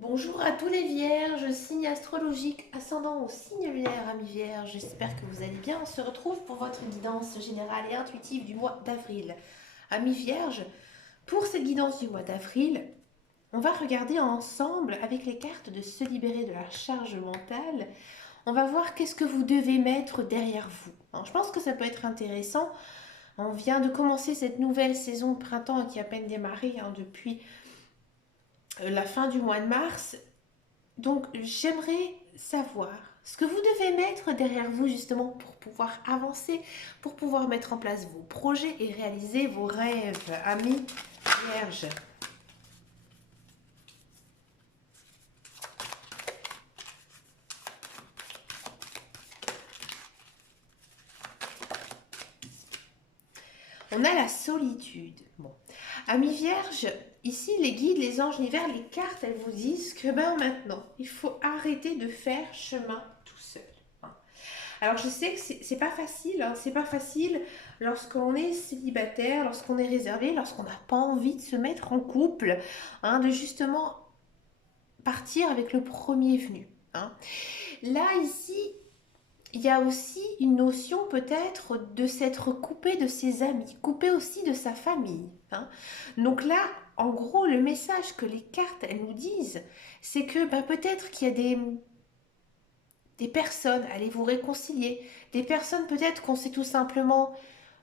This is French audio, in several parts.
Bonjour à tous les vierges, signe astrologique ascendant au signe lunaire, amis vierges. J'espère que vous allez bien. On se retrouve pour votre guidance générale et intuitive du mois d'avril. Amis vierges, pour cette guidance du mois d'avril, on va regarder ensemble avec les cartes de se libérer de la charge mentale. On va voir qu'est-ce que vous devez mettre derrière vous. Alors, je pense que ça peut être intéressant. On vient de commencer cette nouvelle saison de printemps qui a à peine démarré depuis la fin du mois de mars. Donc, j'aimerais savoir ce que vous devez mettre derrière vous justement pour pouvoir avancer, pour pouvoir mettre en place vos projets et réaliser vos rêves, amis vierges. On a la solitude. Bon, amis vierges, ici les guides, les anges, l'hiver, les cartes, elles vous disent que maintenant, il faut arrêter de faire chemin tout seul. Alors je sais que c'est pas facile, c'est pas facile lorsqu'on est célibataire, lorsqu'on est réservé, lorsqu'on n'a pas envie de se mettre en couple, de justement partir avec le premier venu. Là ici, il y a aussi une notion peut-être de s'être coupé de ses amis, coupé aussi de sa famille. Donc là, en gros, le message que les cartes elles nous disent, c'est que peut-être qu'il y a des personnes, allez vous réconcilier, des personnes peut-être qu'on s'est tout simplement,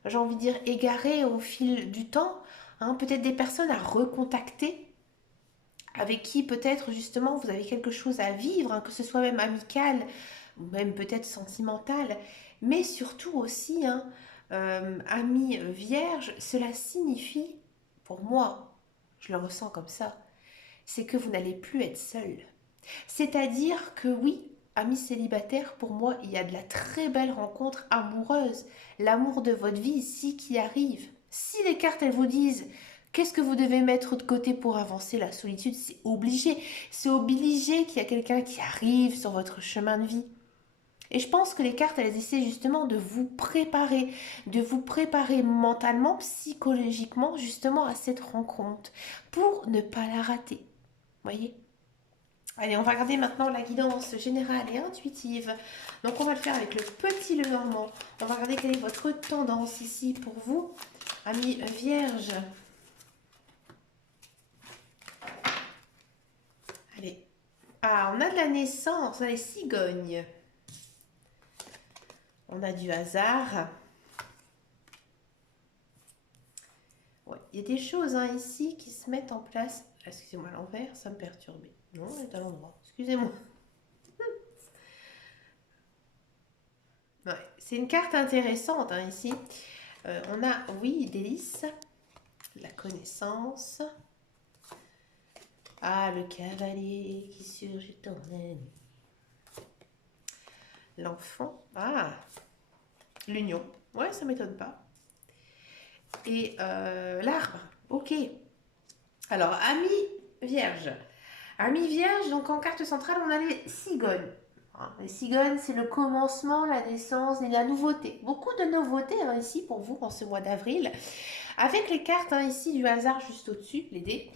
j'ai envie de dire, égarées au fil du temps, peut-être des personnes à recontacter, avec qui peut-être justement vous avez quelque chose à vivre, que ce soit même amical, ou même peut-être sentimental, mais surtout aussi, ami vierge, cela signifie, pour moi, je le ressens comme ça, c'est que vous n'allez plus être seul. C'est-à-dire que oui, amis célibataires, pour moi, il y a de la très belle rencontre amoureuse, l'amour de votre vie ici qui arrive. Si les cartes, elles vous disent qu'est-ce que vous devez mettre de côté pour avancer, la solitude, c'est obligé. C'est obligé qu'il y a quelqu'un qui arrive sur votre chemin de vie. Et je pense que les cartes, elles essaient justement de vous préparer mentalement, psychologiquement, justement à cette rencontre, pour ne pas la rater. Voyez. Allez, on va regarder maintenant la guidance générale et intuitive. Donc, on va le faire avec le petit Lenormand. On va regarder quelle est votre tendance ici pour vous, amis vierges. Allez. Ah, on a de la naissance, on a les cigognes. On a du hasard. Ouais, il y a des choses ici qui se mettent en place. Excusez-moi, à l'envers, ça me perturbait. Non, elle est à l'endroit. Excusez-moi. Ouais, c'est une carte intéressante ici. On a, oui, délice, la connaissance. Ah, le cavalier qui surgit en elle. L'enfant. Ah, l'union. Ouais, ça m'étonne pas. Et l'arbre. Ok. Alors, ami vierge. Ami vierge, donc en carte centrale, on a les cigognes. Les cigognes, c'est le commencement, la naissance et la nouveauté. Beaucoup de nouveautés ici pour vous en ce mois d'avril. Avec les cartes ici du hasard juste au-dessus, les dés.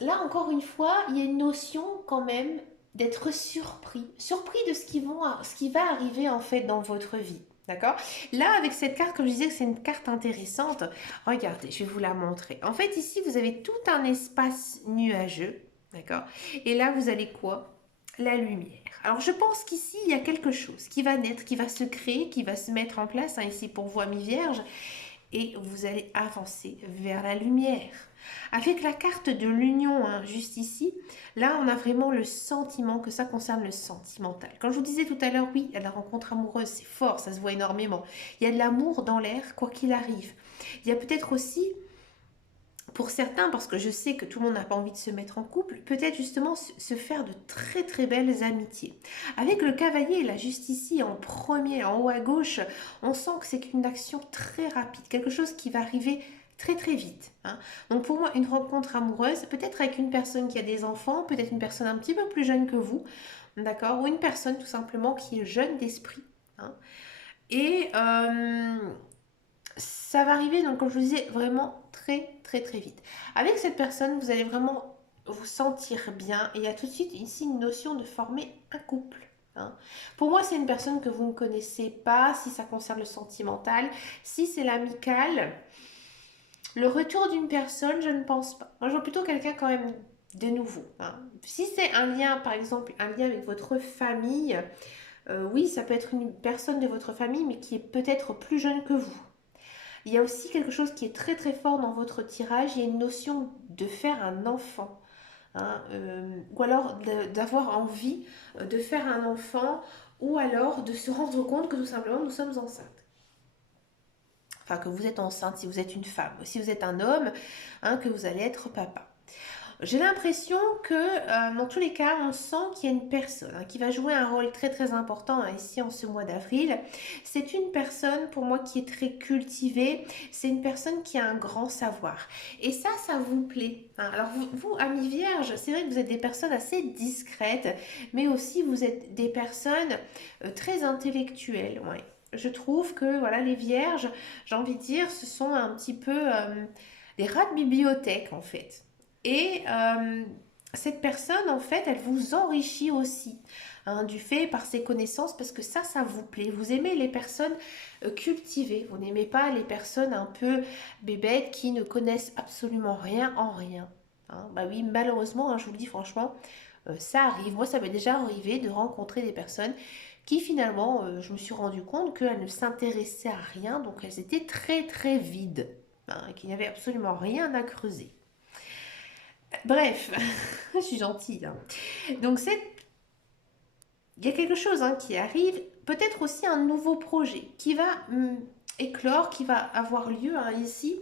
Là, encore une fois, il y a une notion quand même d'être surpris. Surpris de ce qui va arriver en fait dans votre vie. D'accord. Là, avec cette carte, comme je disais que c'est une carte intéressante, regardez, je vais vous la montrer. En fait, ici, vous avez tout un espace nuageux. D'accord. Et là, vous allez quoi? La lumière. Alors, je pense qu'ici, il y a quelque chose qui va naître, qui va se créer, qui va se mettre en place, ici pour vous, amis vierges, et vous allez avancer vers la lumière. Avec la carte de l'union, juste ici, là on a vraiment le sentiment que ça concerne le sentimental. Quand je vous disais tout à l'heure, oui, il y a de la rencontre amoureuse, c'est fort, ça se voit énormément. Il y a de l'amour dans l'air, quoi qu'il arrive. Il y a peut-être aussi, pour certains, parce que je sais que tout le monde n'a pas envie de se mettre en couple, peut-être justement se faire de très très belles amitiés. Avec le cavalier, là juste ici, en premier, en haut à gauche, on sent que c'est une action très rapide, quelque chose qui va arriver très très vite. Donc pour moi, une rencontre amoureuse, peut-être avec une personne qui a des enfants, peut-être une personne un petit peu plus jeune que vous, d'accord, ou une personne tout simplement qui est jeune d'esprit. Et ça va arriver, donc comme je vous disais, vraiment très très très vite. Avec cette personne, vous allez vraiment vous sentir bien. Et il y a tout de suite ici une notion de former un couple. Hein. Pour moi, c'est une personne que vous ne connaissez pas, si ça concerne le sentimental. Si c'est l'amical, le retour d'une personne, je ne pense pas. Moi, je vois plutôt quelqu'un quand même de nouveau. Hein. Si c'est un lien, par exemple, un lien avec votre famille, oui, ça peut être une personne de votre famille, mais qui est peut-être plus jeune que vous. Il y a aussi quelque chose qui est très très fort dans votre tirage, il y a une notion de faire un enfant. Hein, ou alors d'avoir envie de faire un enfant, ou alors de se rendre compte que tout simplement nous sommes enceintes. Enfin, que vous êtes enceinte si vous êtes une femme, si vous êtes un homme, hein, que vous allez être papa. J'ai l'impression que dans tous les cas, on sent qu'il y a une personne hein, qui va jouer un rôle très très important hein, ici en ce mois d'avril. C'est une personne pour moi qui est très cultivée, c'est une personne qui a un grand savoir. Et ça vous plaît. Hein. Alors vous, amis vierges, c'est vrai que vous êtes des personnes assez discrètes, mais aussi vous êtes des personnes très intellectuelles. Ouais. Je trouve que voilà, les vierges, j'ai envie de dire, ce sont un petit peu des rats de bibliothèque en fait. Et cette personne, en fait, elle vous enrichit aussi hein, du fait par ses connaissances parce que ça vous plaît. Vous aimez les personnes cultivées. Vous n'aimez pas les personnes un peu bébêtes qui ne connaissent absolument rien en rien. Hein, bah oui, malheureusement, hein, je vous le dis franchement, ça arrive. Moi, ça m'est déjà arrivé de rencontrer des personnes qui finalement, je me suis rendu compte qu'elles ne s'intéressaient à rien, donc elles étaient très très vides, hein, qu'il n'y avait absolument rien à creuser. Bref, je suis gentille. Hein. Donc il y a quelque chose hein, qui arrive, peut-être aussi un nouveau projet qui va éclore, qui va avoir lieu hein, ici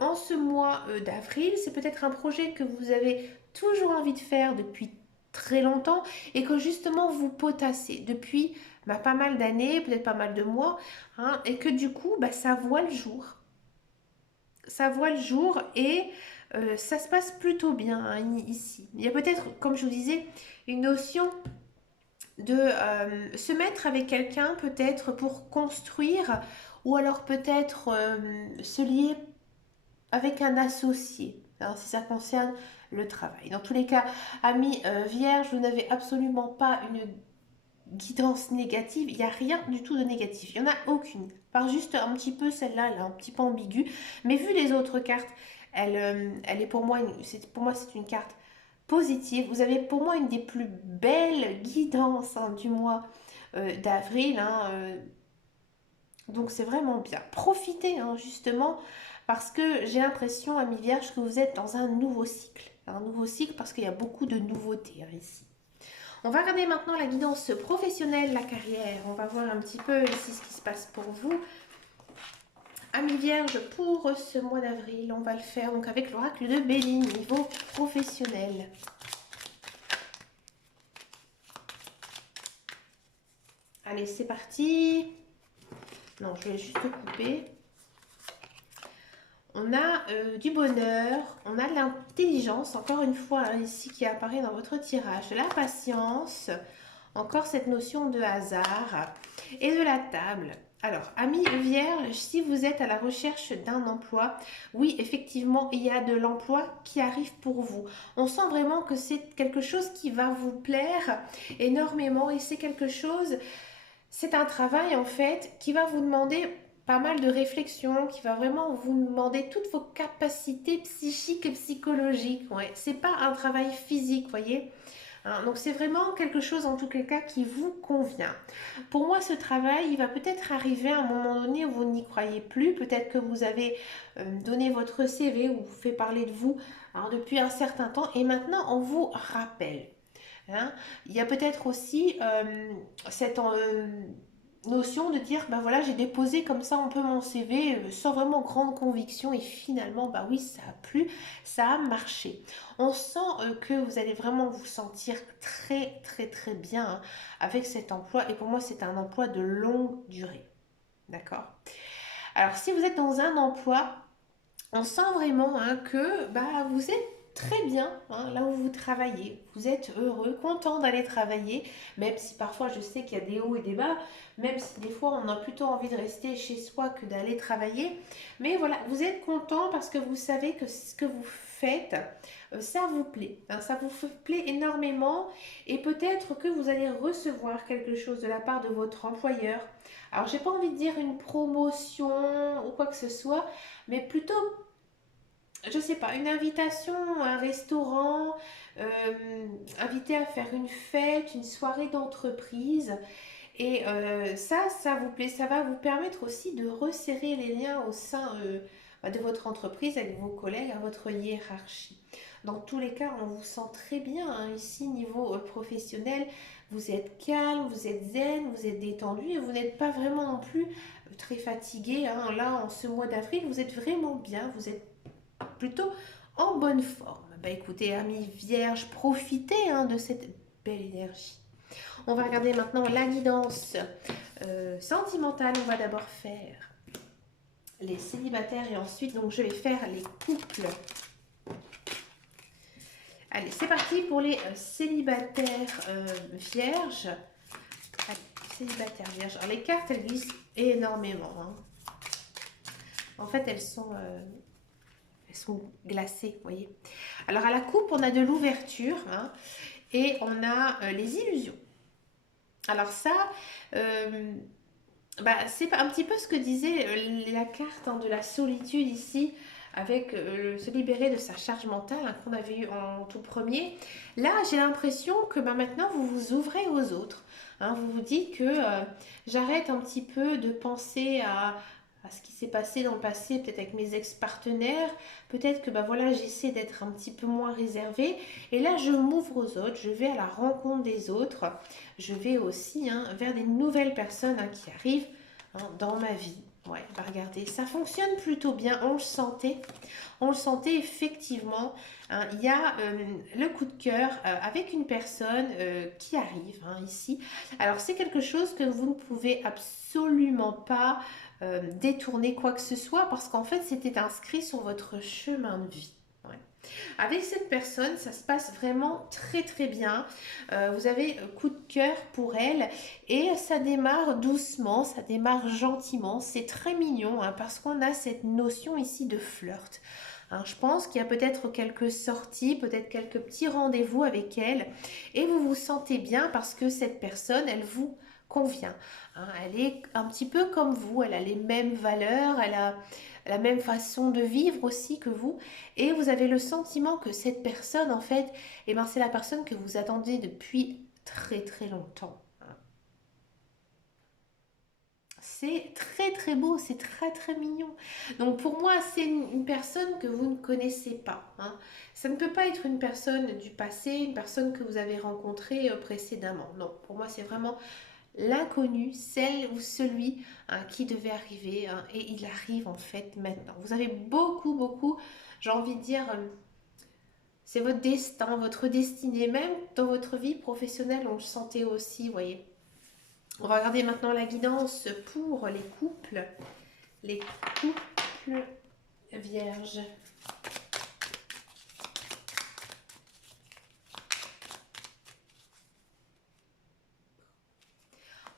en ce mois d'avril. C'est peut-être un projet que vous avez toujours envie de faire depuis très longtemps et que justement vous potassez depuis pas mal d'années, peut-être pas mal de mois, hein, et que du coup ça voit le jour. Ça voit le jour et ça se passe plutôt bien hein, ici. Il y a peut-être, comme je vous disais, une notion de se mettre avec quelqu'un peut-être pour construire ou alors peut-être se lier avec un associé. Alors, si ça concerne le travail. Dans tous les cas, amis vierges, vous n'avez absolument pas une guidance négative. Il n'y a rien du tout de négatif. Il n'y en a aucune. Par juste un petit peu celle-là, elle est un petit peu ambiguë. Mais vu les autres cartes, elle est pour moi, c'est une carte positive. Vous avez pour moi une des plus belles guidances hein, du mois d'avril. Hein, donc c'est vraiment bien. Profitez hein, justement parce que j'ai l'impression, amis vierges, que vous êtes dans un nouveau cycle. Un nouveau cycle parce qu'il y a beaucoup de nouveautés hein, ici. On va regarder maintenant la guidance professionnelle, la carrière. On va voir un petit peu ici ce qui se passe pour vous. Amis vierges, pour ce mois d'avril, on va le faire donc avec l'oracle de Béline, niveau professionnel. Allez, c'est parti. Non, je vais juste couper. On a du bonheur, on a de l'intelligence, encore une fois hein, ici qui apparaît dans votre tirage, de la patience, encore cette notion de hasard et de la table. Alors, amis vierges, si vous êtes à la recherche d'un emploi, oui, effectivement, il y a de l'emploi qui arrive pour vous. On sent vraiment que c'est quelque chose qui va vous plaire énormément et c'est quelque chose, c'est un travail en fait qui va vous demander pas mal de réflexion, qui va vraiment vous demander toutes vos capacités psychiques et psychologiques. Ouais. C'est pas un travail physique, voyez. Hein, donc c'est vraiment quelque chose en tout cas qui vous convient. Pour moi ce travail il va peut-être arriver à un moment donné où vous n'y croyez plus. Peut-être que vous avez donné votre CV ou fait parler de vous alors, depuis un certain temps et maintenant on vous rappelle. Hein. Il y a peut-être aussi cette notion de dire ben voilà j'ai déposé comme ça un peu mon CV sans vraiment grande conviction et finalement bah oui ça a plu, ça a marché. On sent que vous allez vraiment vous sentir très très très bien hein, avec cet emploi et pour moi c'est un emploi de longue durée. D'accord. Alors si vous êtes dans un emploi, on sent vraiment hein, que bah, vous êtes très bien hein, là où vous travaillez. Vous êtes heureux, content d'aller travailler, même si parfois je sais qu'il y a des hauts et des bas, même si des fois on a plutôt envie de rester chez soi que d'aller travailler. Mais voilà, vous êtes content parce que vous savez que ce que vous faites, ça vous plaît, hein, ça vous plaît énormément et peut-être que vous allez recevoir quelque chose de la part de votre employeur. Alors, j'ai pas envie de dire une promotion ou quoi que ce soit, mais plutôt, je sais pas, une invitation à un restaurant, invité à faire une fête, une soirée d'entreprise. Et ça vous plaît, ça va vous permettre aussi de resserrer les liens au sein de votre entreprise avec vos collègues, à votre hiérarchie. Dans tous les cas, on vous sent très bien hein, ici, niveau professionnel. Vous êtes calme, vous êtes zen, vous êtes détendu et vous n'êtes pas vraiment non plus très fatigué. Hein. Là, en ce mois d'avril, vous êtes vraiment bien, vous êtes plutôt en bonne forme. Bah écoutez, amis vierges, profitez hein, de cette belle énergie. On va regarder maintenant la guidance sentimentale. On va d'abord faire les célibataires et ensuite donc je vais faire les couples. Allez, c'est parti pour les célibataires vierges. Allez, célibataires vierges. Alors les cartes, elles glissent énormément. Hein. En fait, elles sont glacées, vous voyez. Alors à la coupe, on a de l'ouverture hein, et on a les illusions. Alors ça, c'est un petit peu ce que disait la carte hein, de la solitude ici, avec se libérer de sa charge mentale hein, qu'on avait eu en tout premier. Là, j'ai l'impression que maintenant, vous vous ouvrez aux autres. Hein, vous vous dites que j'arrête un petit peu de penser à ce qui s'est passé dans le passé, peut-être avec mes ex-partenaires. Peut-être que voilà, j'essaie d'être un petit peu moins réservée. Et là, je m'ouvre aux autres, je vais à la rencontre des autres. Je vais aussi hein, vers des nouvelles personnes hein, qui arrivent hein, dans ma vie. Ouais, regardez, ça fonctionne plutôt bien, on le sentait effectivement. Hein, il y a le coup de cœur avec une personne qui arrive hein, ici. Alors c'est quelque chose que vous ne pouvez absolument pas détourner quoi que ce soit parce qu'en fait c'était inscrit sur votre chemin de vie. Ouais. Avec cette personne, ça se passe vraiment très très bien. Vous avez coup de cœur pour elle et ça démarre doucement, ça démarre gentiment. C'est très mignon hein, parce qu'on a cette notion ici de flirt. Hein, je pense qu'il y a peut-être quelques sorties, peut-être quelques petits rendez-vous avec elle et vous vous sentez bien parce que cette personne, elle vous convient. Hein, elle est un petit peu comme vous, elle a les mêmes valeurs, elle a la même façon de vivre aussi que vous et vous avez le sentiment que cette personne en fait, eh ben, c'est la personne que vous attendez depuis très très longtemps. C'est très très beau, c'est très très mignon. Donc pour moi, c'est une personne que vous ne connaissez pas. Hein. Ça ne peut pas être une personne du passé, une personne que vous avez rencontrée précédemment. Non, pour moi, c'est vraiment l'inconnu, celle ou celui hein, qui devait arriver hein, et il arrive en fait maintenant. Vous avez beaucoup, j'ai envie de dire, c'est votre destin, votre destinée, même dans votre vie professionnelle, on le sentait aussi, vous voyez. On va regarder maintenant la guidance pour les couples vierges.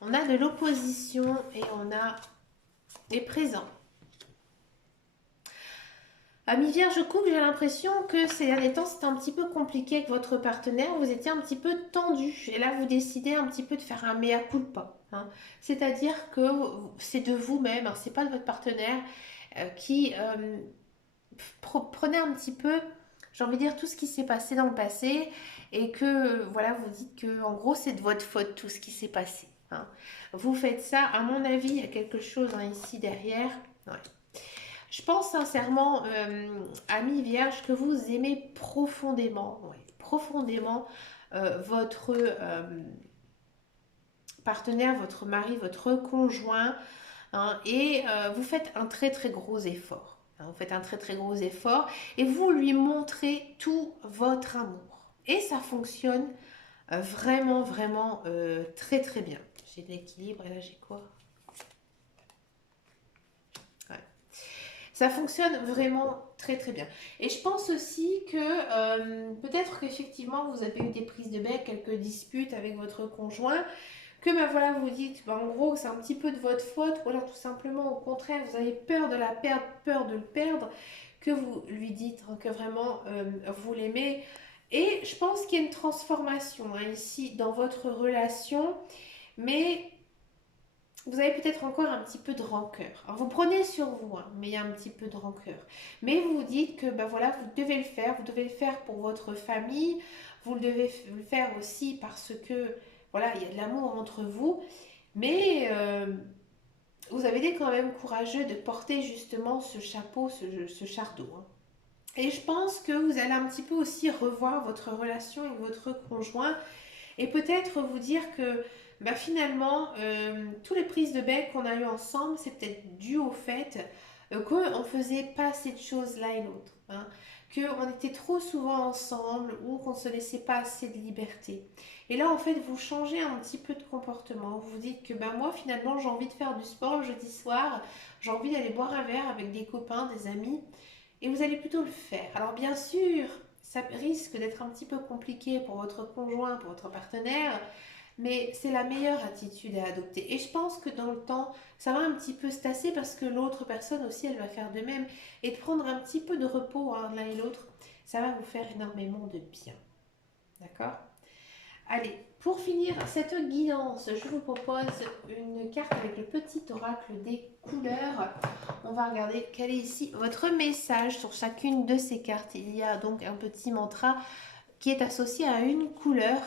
On a de l'opposition et on a les présents. Amis vierge couple, j'ai l'impression que ces derniers temps, c'était un petit peu compliqué avec votre partenaire. Vous étiez un petit peu tendu. Et là, vous décidez un petit peu de faire un mea culpa. Hein. C'est-à-dire que c'est de vous-même, hein, c'est pas de votre partenaire qui prenez un petit peu, j'ai envie de dire, tout ce qui s'est passé dans le passé et que, voilà, vous dites que, en gros, c'est de votre faute tout ce qui s'est passé. Hein. Vous faites ça, à mon avis, il y a quelque chose hein, ici derrière. Ouais. Je pense sincèrement, amis vierges, que vous aimez profondément, oui, profondément votre partenaire, votre mari, votre conjoint, hein, et vous faites un très très gros effort. Hein, vous faites un très très gros effort et vous lui montrez tout votre amour. Et ça fonctionne vraiment très très bien. J'ai de l'équilibre et là j'ai quoi? Ça fonctionne vraiment très très bien. Et je pense aussi que peut-être qu'effectivement vous avez eu des prises de bec, quelques disputes avec votre conjoint, que voilà, vous dites en gros c'est un petit peu de votre faute, ou alors tout simplement au contraire vous avez peur de la perdre, peur de le perdre, que vous lui dites hein, que vraiment vous l'aimez. Et je pense qu'il y a une transformation hein, ici dans votre relation, mais vous avez peut-être encore un petit peu de rancœur. Alors vous prenez sur vous, hein, mais il y a un petit peu de rancœur. Mais vous vous dites que ben voilà, vous devez le faire pour votre famille, vous le devez le faire aussi parce que voilà, il y a de l'amour entre vous, mais vous avez été quand même courageux de porter justement ce chapeau, ce chardeau. Hein. Et je pense que vous allez un petit peu aussi revoir votre relation avec votre conjoint et peut-être vous dire que bah, finalement, tous les prises de bec qu'on a eues ensemble, c'est peut-être dû au fait qu'on ne faisait pas assez de choses l'un et l'autre. Hein, qu'on était trop souvent ensemble ou qu'on ne se laissait pas assez de liberté. Et là, en fait, vous changez un petit peu de comportement. Vous vous dites que ben, moi, finalement, j'ai envie de faire du sport le jeudi soir, j'ai envie d'aller boire un verre avec des copains, des amis, et vous allez plutôt le faire. Alors, bien sûr, ça risque d'être un petit peu compliqué pour votre conjoint, pour votre partenaire, mais c'est la meilleure attitude à adopter. Et je pense que dans le temps, ça va un petit peu se tasser parce que l'autre personne aussi, elle va faire de même. Et de prendre un petit peu de repos hein, l'un et l'autre, ça va vous faire énormément de bien. D'accord? Allez, pour finir cette guidance, je vous propose une carte avec le petit oracle des couleurs. On va regarder quel est ici votre message sur chacune de ces cartes. Il y a donc un petit mantra qui est associé à une couleur.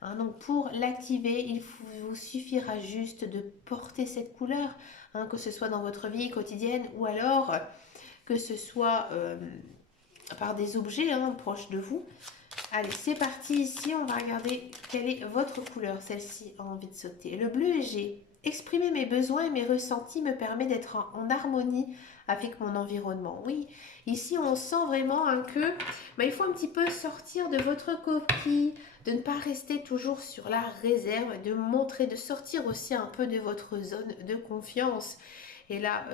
Hein, donc pour l'activer, il vous suffira juste de porter cette couleur, hein, que ce soit dans votre vie quotidienne ou alors que ce soit par des objets hein, proches de vous. Allez, c'est parti ici, on va regarder quelle est votre couleur, celle-ci a envie de sauter. Le bleu EG. Exprimer mes besoins et mes ressentis me permet d'être en harmonie avec mon environnement. Oui, ici on sent vraiment hein, que il faut un petit peu sortir de votre coquille, de ne pas rester toujours sur la réserve, de montrer, de sortir aussi un peu de votre zone de confiance. Et là,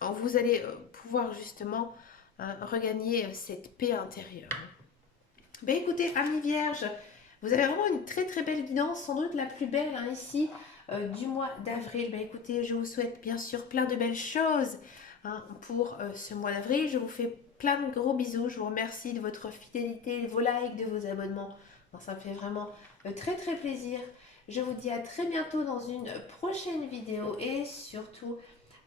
vous allez pouvoir justement regagner cette paix intérieure. Ben écoutez, amis vierges, vous avez vraiment une très très belle guidance, sans doute la plus belle hein, ici du mois d'avril. Ben écoutez, je vous souhaite bien sûr plein de belles choses hein, pour ce mois d'avril. Je vous fais plein de gros bisous. Je vous remercie de votre fidélité, de vos likes, de vos abonnements. Non, ça me fait vraiment très très plaisir. Je vous dis à très bientôt dans une prochaine vidéo et surtout,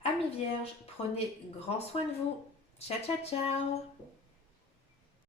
amis vierges, prenez grand soin de vous. Ciao ciao ciao.